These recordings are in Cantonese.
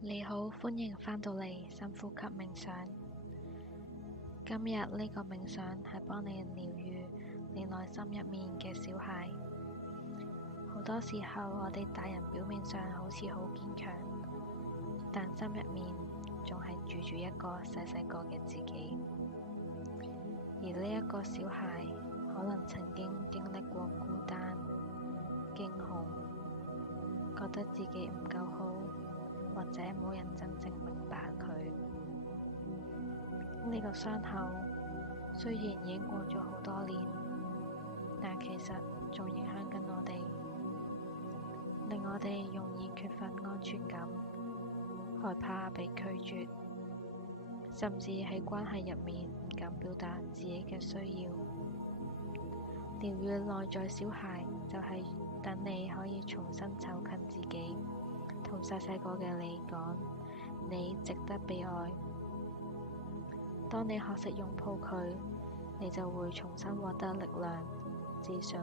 你好，歡迎返到嚟深呼吸冥想。今日呢個冥想係幫你療癒你內心入面嘅小孩。好多時候我哋大人表面上好似好堅強，但心入面仲係住住一個細細個嘅自己。而呢一個小孩可能曾經經歷過孤單、驚恐，覺得自己唔夠好，或者冇人真正明白佢。呢個傷口雖然已經過咗好多年，但其實仲影響緊我哋，令我哋容易缺乏安全感，害怕被拒絕，甚至喺關係入面唔敢表達自己嘅需要。療癒內在小孩就係等你可以重新湊近自己，同細細個嘅你講，你值得被愛。當你學識擁抱佢，你就會重新獲得力量、自信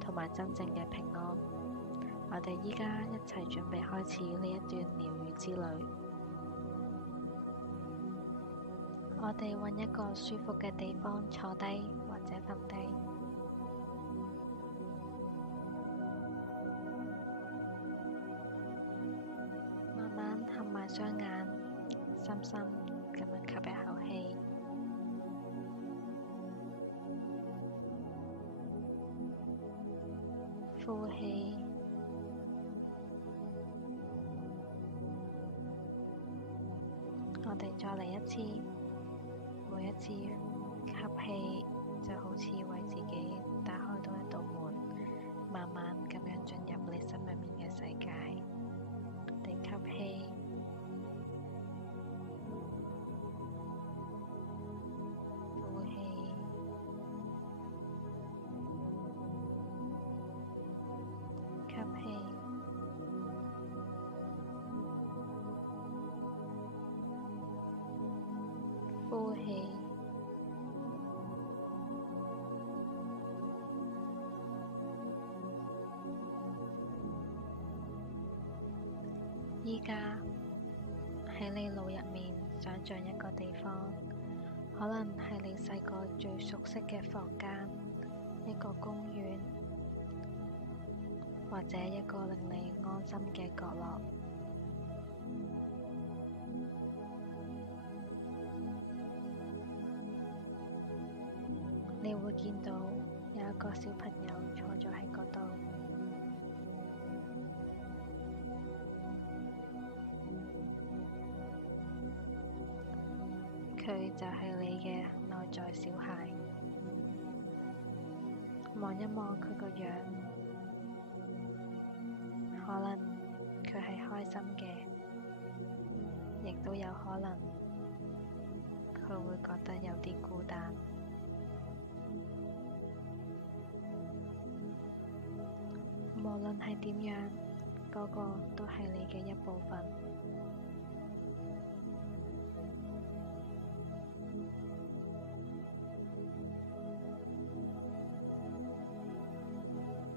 同埋真正嘅平安。我哋依家一齊準備開始呢一段療癒之旅。我哋揾一個舒服嘅地方坐低或者瞓低。慢慢合埋雙眼，深深咁樣吸一口氣，呼氣。我哋再嚟一次，每一次吸氣就好似為自己打開到一道門，慢慢咁樣進入你心入面嘅世界。我哋吸氣，呼氣，吸氣，呼氣。依家喺你腦入面想像一個地方，可能係你細個最熟悉嘅房間，一個公園，或者一個令你安心嘅角落。你會見到有一個小朋友坐咗喺嗰度，佢就係你嘅內在小孩。望一望佢個樣，可能佢係開心嘅，亦都有可能佢會覺得有啲孤單。無論係點樣，嗰個都係你嘅一部分。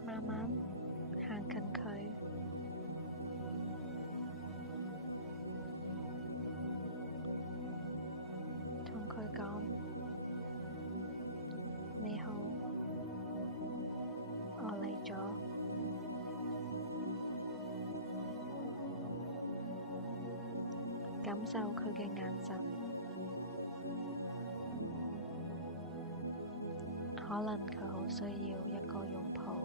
慢慢行近佢，同佢講：你好，我嚟咗。感受佢嘅眼神，可能佢好需要一個擁抱。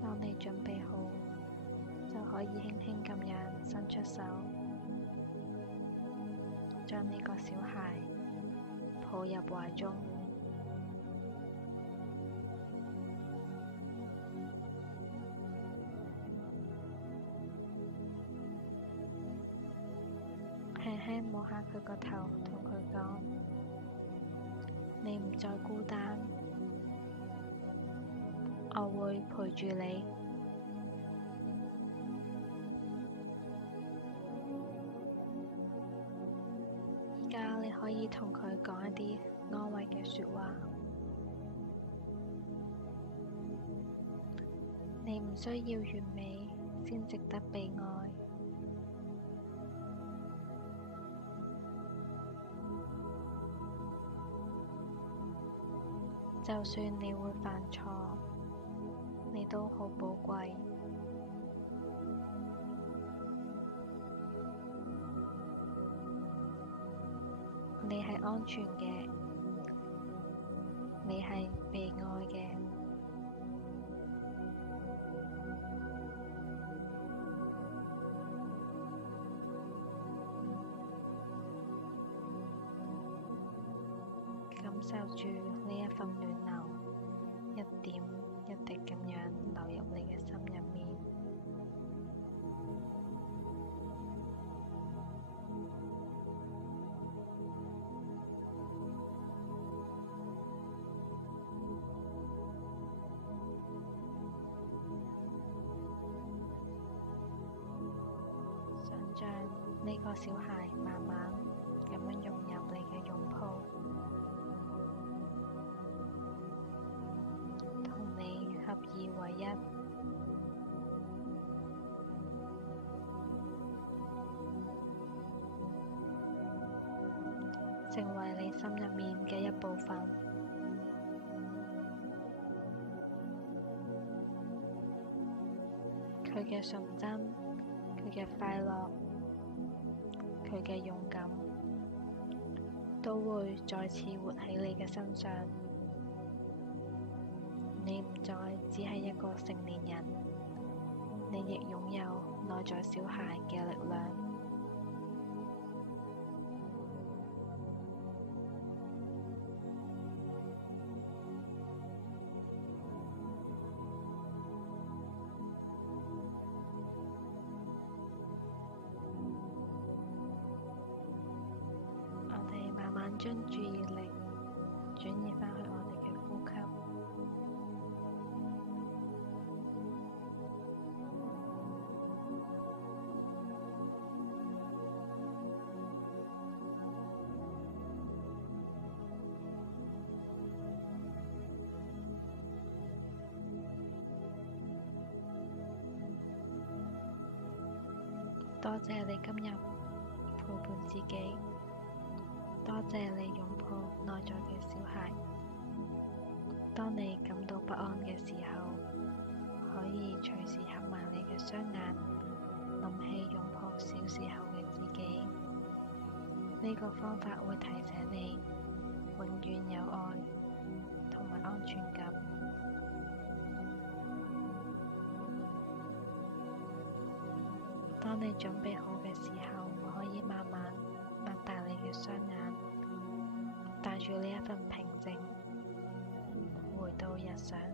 當你準備好，就可以輕輕咁樣伸出手，將呢個小孩抱入懷中。輕輕摸下佢個頭，同佢講：你唔再孤單，我會陪住你。而家你可以同佢講一啲安慰嘅說話。你唔需要完美，先值得被愛。就算你會犯錯，你都好寶貴。你係安全嘅，你係被愛嘅。感受住呢一份暖流，一點一滴咁樣流入你嘅心入面。想像呢個小孩慢慢咁樣融入你嘅擁抱，同你合二為一，成為你心入面嘅一部分。佢嘅純真，佢嘅快樂，佢嘅勇敢，都會再次活喺你嘅身上。你唔再只係一個成年人，你亦擁有內在小孩嘅力量。將注意力轉移返去我哋嘅呼吸，多謝你今日陪伴自己。多謝你擁抱內在嘅小孩。當你感到不安嘅時候，可以隨時合埋你嘅雙眼，諗起擁抱小時候嘅自己。呢個方法會提醒你，永遠有愛同埋安全感。當你準備好嘅時候，可以慢慢擘大你嘅雙眼，帶住呢一份平靜，回到日常。